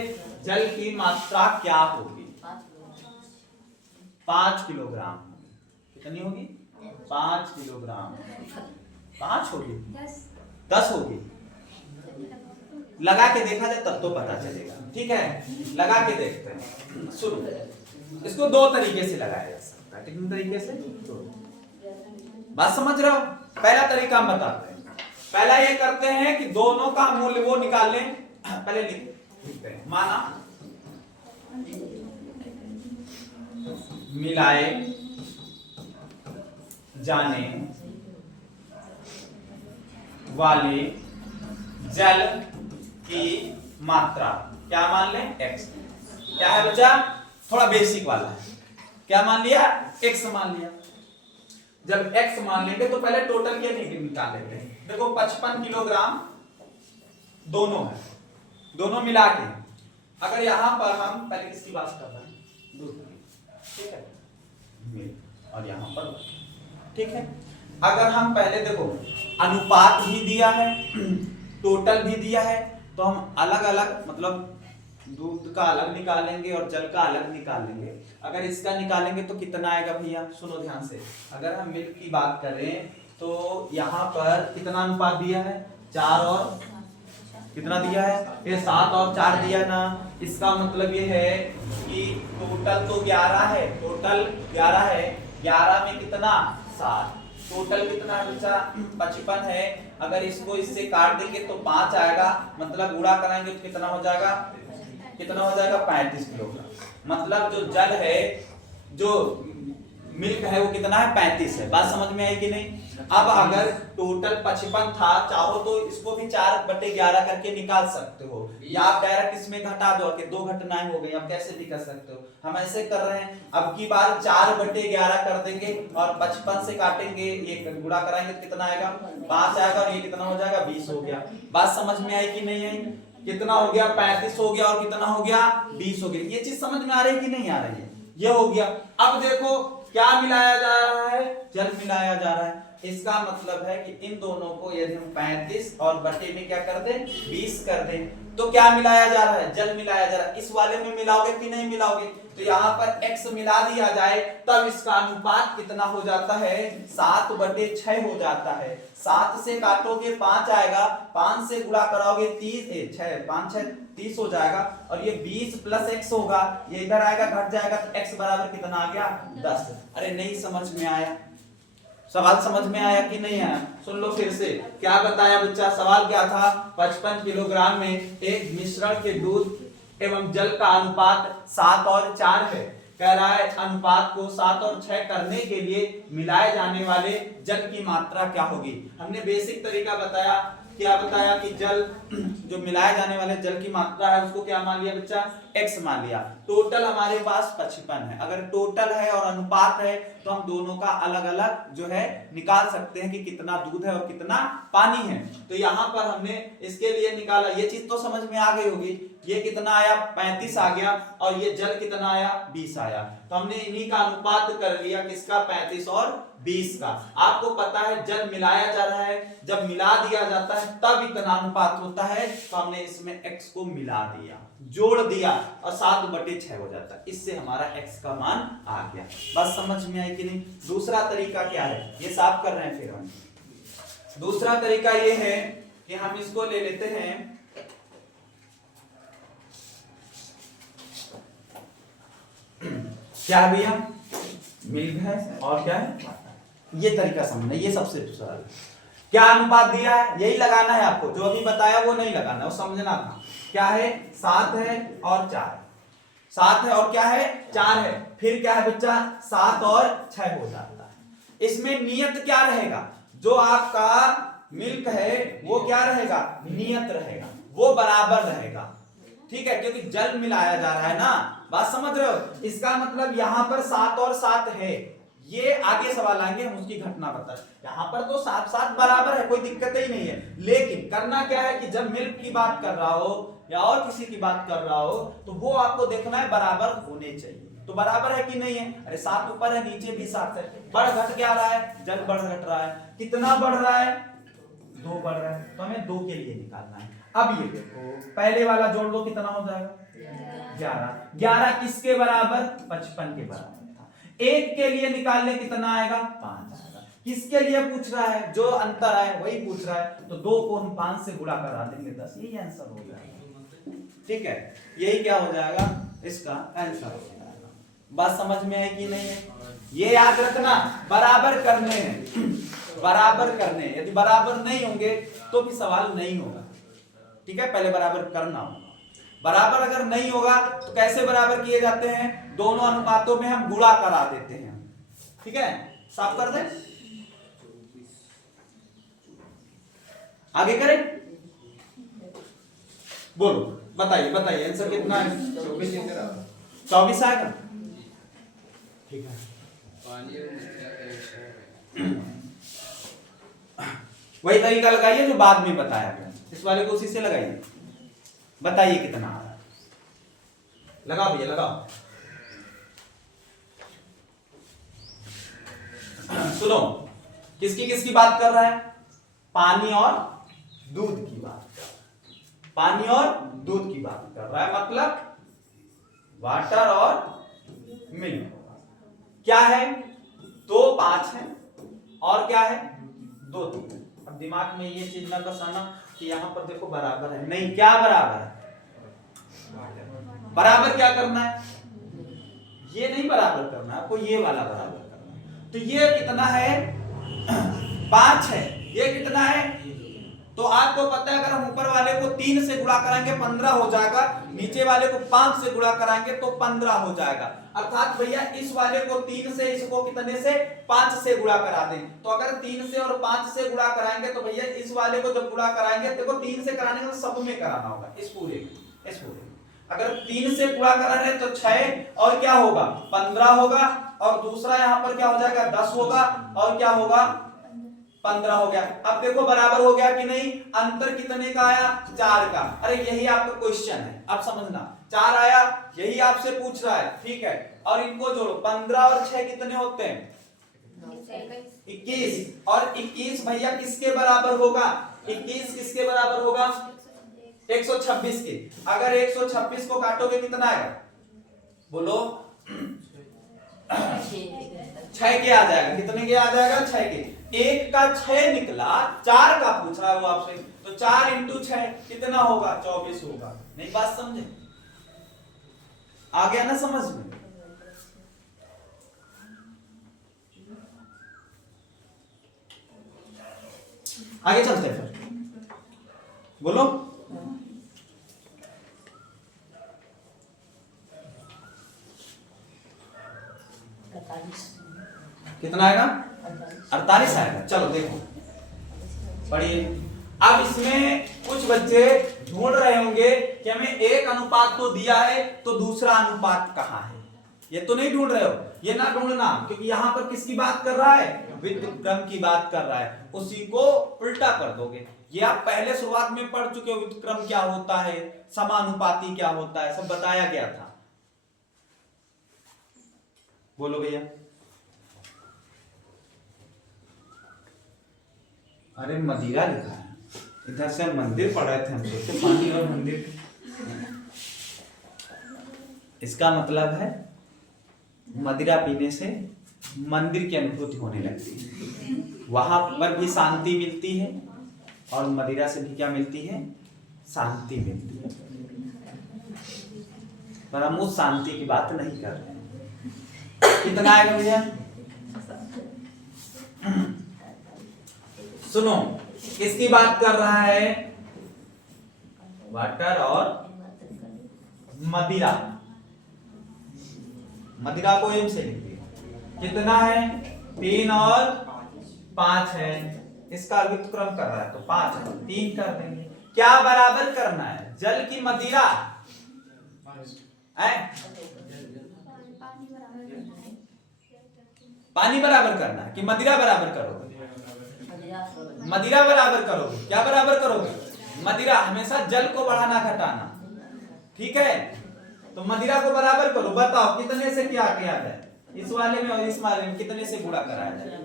जल की मात्रा क्या होगी? 5 किलोग्राम। कितनी होगी? 5 किलोग्राम। 5 होगी, 10 होगी? लगा के देखा जाए तब तो पता चलेगा। ठीक है, लगा के देखते हैं। सुनो, इसको दो तरीके से लगाया जा सकता है। कितने तरीके से? बात समझ रहे हो? पहला तरीका हम बताते हैं। पहला ये करते हैं कि दोनों का मूल्य वो निकाल लें। पहले लिखते हैं, माना मिलाए जाने वाले जल की मात्रा क्या मान लें? x। क्या है बच्चा? थोड़ा बेसिक वाला है। क्या मान लिया? x मान लिया। जब x मान लेंगे तो पहले टोटल क्या निकाल लेते हैं। देखो 55 किलोग्राम दोनों है, दोनों मिला के अगर यहां पर हम पहले किसकी बात कर रहे हैं? दूध की। ठीक है, मिल्क, और यहां पर ठीक है। अगर हम पहले देखो अनुपात भी दिया है, टोटल भी दिया है, तो हम अलग अलग मतलब दूध का अलग निकालेंगे और जल का अलग निकालेंगे। अगर इसका निकालेंगे तो कितना आएगा भैया? सुनो ध्यान से। अगर हम मिल्क की बात करें तो यहाँ पर कितना अनुपात दिया है? 4 और कितना दिया है? ये 7 और 4 दिया ना। इसका मतलब ये है कि टोटल तो 11 है, टोटल 11 है। 11 में कितना? 7। टोटल कितना है बच्चा? 55 है। अगर इसको इससे काट देंगे तो 5 आएगा, मतलब गुणा कराएंगे तो कितना हो जाएगा? कितना हो जाएगा? 35 किलोग्राम। मतलब जो जल है, जो मिल्क है, वो कितना है? 35 है। बात समझ में आई कि नहीं? अब अगर टोटल 55 था, चाहो तो इसको भी 4/11 करके निकाल सकते हो, या आप डायरेक्ट इसमें घटा दो कि 2 घटनाएं हो गई। अब कैसे भी कर सकते हो, हम ऐसे कर रहे हैं। अब की बार 4/11 कर देंगे और 55 से काटेंगे, ये गुणा कराएंगे तो कितना आएगा? 5 आएगा, और ये कितना हो जाएगा? 20 हो गया। बात समझ में आई कि नहीं आई? कितना हो गया? 35 हो गया, और कितना हो गया? 20 हो गया। ये चीज समझ में आ रही है कि नहीं आ रही है? ये हो गया। अब देखो क्या मिलाया जा रहा है? जल मिलाया जा रहा है। इसका मतलब है कि इन दोनों को यदि हम 35 और बटे में क्या कर दें? 20 कर दें, तो क्या मिलाया जा रहा है? जल मिलाया जा रहा है। इस वाले में मिलाओगे कि नहीं मिलाओगे? तो यहाँ पर x मिला दिया जाए तब इसका अनुपात कितना हो जाता है? 7/6 हो जाता है। 7 से काटोगे 5 आएगा, 5 से गुणा कराओगे 30, 6 5 6 30 हो जाएगा, और ये 20 + x होगा, ये इधर आएगा घट जाएगा, तो x बराबर कितना आ गया? 10। अरे नहीं समझ में आया? सवाल समझ में आया कि नहीं आया? सुन लो फिर से। क्या बताया बच्चा? सवाल क्या था? 55 किलोग्राम में एक मिश्रण के दूध एवं जल का अनुपात 7 और 4 है। कह रहा है अनुपात को 7 और 6 करने के लिए मिलाए जाने वाले जल की मात्रा क्या होगी। हमने बेसिक तरीका बताया। क्या बताया कि जल जो मिलाए जाने वाले जल की मात्रा है उसको क्या मान लिया बच्चा? x मान लिया। टोटल हमारे पास 55 है। अगर टोटल है और अनुपात है तो हम दोनों का अलग अलग जो है निकाल सकते हैं कि कितना दूध है और कितना पानी है। तो यहाँ पर हमने इसके लिए निकाला। ये चीज तो समझ में आ गई होगी। ये कितना आया? 35 आ गया, और ये जल कितना आया? 20 आया। तो हमने इन्हीं का अनुपात कर लिया, किसका? 35 और 20 का। आपको पता है जल मिलाया जा रहा है, जब मिला दिया जाता है तब इतना अनुपात होता है। तो हमने इसमें x को मिला दिया, जोड़ दिया, और 7/6 हो जाता है। इससे हमारा x का मान आ गया। बस समझ में आई कि नहीं? दूसरा तरीका क्या है, ये साफ कर रहे हैं। फिर हम दूसरा तरीका ये है कि हम इसको ले लेते हैं, क्या है भैया? मिल्क है और क्या है? ये तरीका समझना, ये सबसे सरल। क्या अनुपात दिया है, यही लगाना है आपको, जो अभी बताया वो नहीं लगाना, वो समझना था। क्या है, 7 है और 4, 7 है और क्या है 4 है, फिर क्या है बच्चा 7 और 6 हो जाता है। इसमें नियत क्या रहेगा, जो आपका मिल्क है वो क्या रहेगा, नियत रहेगा, वो बराबर रहेगा, ठीक है, क्योंकि जल मिलाया जा रहा है ना, बात समझ रहे हो। इसका मतलब यहां पर 7 और 7 है, ये आगे सवाल आएंगे हम उसकी घटना बता, यहां पर तो 7 7 बराबर है, कोई दिक्कत ही नहीं है। लेकिन करना क्या है कि जब मिल्क की बात कर रहा हो या और किसी की बात कर रहा हो तो वो आपको देखना है बराबर होने चाहिए। तो बराबर है कि नहीं है, अरे 7 ऊपर है नीचे भी 7 है, बढ़ घट क्या रहा है, जल बढ़ घट रहा है, कितना बढ़ रहा है 2 बढ़ रहा है, तो हमें 2 के लिए निकालना है। अब ये देखो पहले वाला जोड़ दो, कितना हो जाएगा 11, 11 किसके बराबर 55 के बराबर था, 1 के लिए निकालने कितना आएगा 5 आएगा, किसके लिए पूछ रहा है, जो अंतर है वही पूछ रहा है, तो 2 को हम 5 से गुणा करा देंगे 10, यही आंसर हो जाएगा, ठीक है, यही क्या हो जाएगा इसका आंसर हो जाएगा। बात समझ में आई कि नहीं है, ये याद रखना बराबर करने हैं, बराबर करने हैं, यदि बराबर नहीं होंगे तो भी सवाल नहीं होगा, ठीक है, पहले बराबर करना होगा। बराबर अगर नहीं होगा तो कैसे बराबर किए जाते हैं, दोनों अनुपातों में हम गुणा करा देते हैं, ठीक है, साफ कर दें, आगे करें, बोलो बताइए बताइए आंसर कितना है, 24 आएगा, ठीक है, वही तरीका लगाइए जो बाद में बताया गया, इस वाले को उसी से लगाइए, बताइए कितना आ रहा है, लगाओ भैया लगाओ। सुनो किसकी किसकी बात कर रहा है, पानी और दूध की बात कर रहा है, पानी और दूध की बात कर रहा है, मतलब वाटर और मिल्क, क्या है 2 5 है और क्या है 2 3। अब दिमाग में ये चीज न बसाना कि यहां पर देखो बराबर है, नहीं, क्या बराबर है, बराबर क्या करना है, ये नहीं बराबर करना है आपको, ये वाला बराबर करना है, तो ये कितना है 5 है, ये कितना है, तो आपको पता है अगर हम ऊपर वाले को 3 से गुणा कराएंगे 15 हो जाएगा, नीचे वाले को 5 से गुणा कराएंगे तो 15 हो जाएगा, अर्थात भैया इस वाले को 3 से, इसको कितने से 5 से गुणा करा दें, तो अगर 3 से और 5 से गुणा कराएंगे तो भैया इस वाले को जब गुणा कराएंगे, देखो 3 से कराने का सब में कराना होगा, इस पूरे में अगर 3 से गुणा करा रहे तो 6 और क्या होगा 15 होगा, और दूसरा यहाँ पर क्या हो जाएगा 10 होगा और क्या होगा 15 हो गया। अब देखो बराबर हो गया कि नहीं, अंतर कितने का आया 4 का, अरे यही आपका क्वेश्चन है, अब समझना 4 आया, यही आपसे पूछ रहा है, ठीक है, और इनको जोड़ो 15 और 6 कितने होते हैं 21, और 21 भैया किसके बराबर होगा, 21 किसके बराबर होगा 126 के, अगर 126 को काटोगे कितना आएगा बोलो 6 के आ जाएगा, कितने के आ जाएगा 6 के, 1 का 6 निकला, 4 का पूछ रहा है वो आपसे, तो 4 इंटू 6 कितना होगा 24 होगा, नहीं बात समझे, आ गया ना समझ में, आगे चलते हैं फिर, बोलो कितना आएगा 48 आएगा, चलो देखो पढ़िए। अब इसमें कुछ बच्चे ढूंढ रहे होंगे कि हमें एक अनुपात तो दिया है तो दूसरा अनुपात कहाँ है, ये तो नहीं ढूंढ रहे हो, ये ना ढूंढना, क्योंकि यहां पर किसकी बात कर रहा है व्युत्क्रम की बात कर रहा है, उसी को उल्टा कर दोगे, ये आप पहले शुरुआत में पढ़ चुके हो, व्युत्क्रम क्या होता है, समानुपाती क्या होता है, सब बताया गया था, बोलो भैया, अरे मदिरा लिखा है, इधर से मंदिर पढ़ रहे थे हम, सोचते पानी और मंदिर, इसका मतलब है मदिरा पीने से मंदिर की अनुभूति होने लगती है, वहां पर भी शांति मिलती है और मदिरा से भी क्या मिलती है शांति मिलती है, पर हम उस शांति की बात नहीं कर रहे हैं। कितना आएगा भैया सुनो किसकी बात कर रहा है? वाटर और मदिरा। मदिरा को एम से लिखिए। कितना है? 3 और 5 है। इसका व्युत्क्रम कर रहा है तो 5 है, 3 कर देंगे। क्या बराबर करना है? जल की मदिरा है? पानी बराबर करना है कि मदिरा बराबर करोगे? मदिरा बराबर करोगे। क्या बराबर करोगे? मदिरा। हमेशा जल को बढ़ाना घटाना, ठीक है? तो मदिरा को बराबर करो। बताओ कितने से क्या किया जाए? इस वाले में और इस वाले में कितने से गुणा कराया जाए?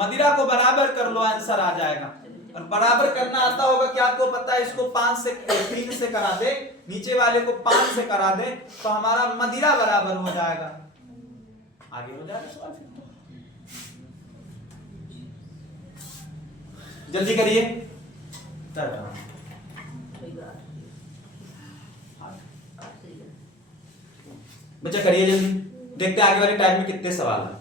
मदिरा को बराबर कर लो, आंसर आ जाएगा। और बराबर करना आता होगा क्या आपको पता है? इसको 5 से 3 से करा दे, नीचे वाले को 5 से करा दे, तो हमारा मदिरा बराबर हो जाएगा। आगे हो जाएगा सवाल। जल्दी करिए। बच्चा करिए जल्दी, देखते हैं आगे वाले टाइम में कितने सवाल हैं।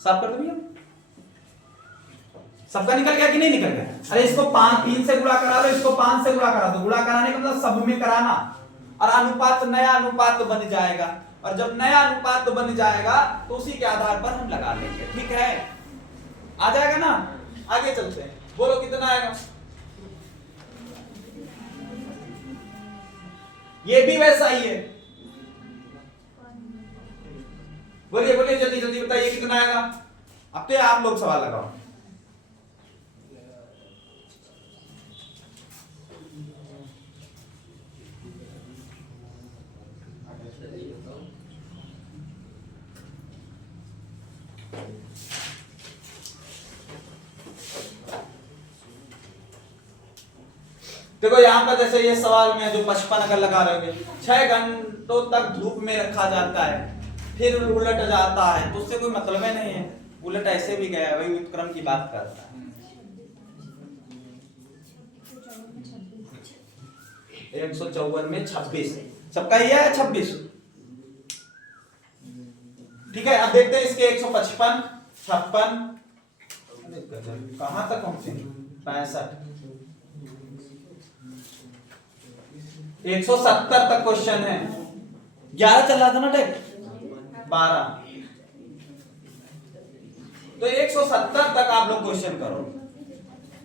साफ कर दो भैया। सबका निकल गया कि नहीं निकल गया? अरे इसको 3 से गुणा करा लो, इसको 5 से गुणा करा दो। गुणा कराने का मतलब सब में कराना, और अनुपात नया अनुपात बन जाएगा। और जब नया अनुपात बन जाएगा तो उसी के आधार पर हम लगा लेंगे, ठीक है? आ जाएगा ना? आगे चलते हैं। बोलो कितना आएगा? ये भी वैसा ही है। बोलिए बोलिए जल्दी जल्दी बताइए कितना आएगा? अब तो आप लोग सवाल लगाओ। देखो यहां पर जैसे ये सवाल में जो 55 अगर लगा रहे 6 घंटों तक धूप में रखा जाता है, फिर उलट जाता है, तो उससे कोई मतलब ही नहीं है। उलट ऐसे भी गया, वही व्युत्क्रम की बात करता है। 154 में 26, सबका ही है 26, ठीक है? अब देखते हैं इसके 155, 56, कहां तक पहुंचे? 65, 170 तक क्वेश्चन है। 11 चल रहा था ना टाइप, 12, तो 170 तक आप लोग क्वेश्चन करो।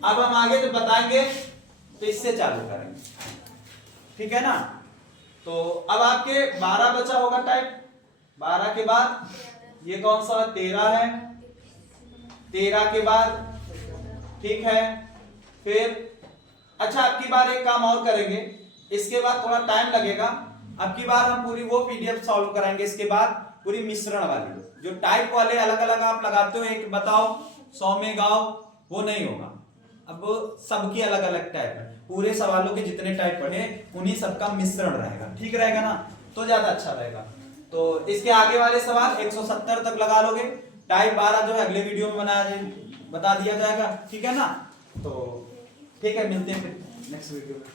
अब हम आगे जब बताएंगे तो इससे चालू करेंगे, ठीक है ना? तो अब आपके 12 बचा होगा टाइप। 12 के बाद ये कौन सा? 13 है। 13 के बाद, ठीक है? फिर अच्छा, अब की बार एक काम और करेंगे, इसके बाद थोड़ा टाइम लगेगा। अब की बार हम पूरी वो पीडीएफ सॉल्व कराएंगे। इसके बाद पूरी मिश्रण वाली, जो टाइप वाले अलग अलग आप लगाते हो, एक बताओ 100 में गाओ, वो नहीं होगा। अब सबकी अलग अलग टाइप है। पूरे सवालों के जितने टाइप पढ़े उन्हीं सबका मिश्रण रहेगा, ठीक रहेगा ना? तो ज्यादा अच्छा रहेगा। तो इसके आगे वाले सवाल 170 तक लगा लोगे। टाइप 12 जो है अगले वीडियो में बता दिया जाएगा, ठीक है ना? तो ठीक है, मिलते हैं फिर नेक्स्ट वीडियो में।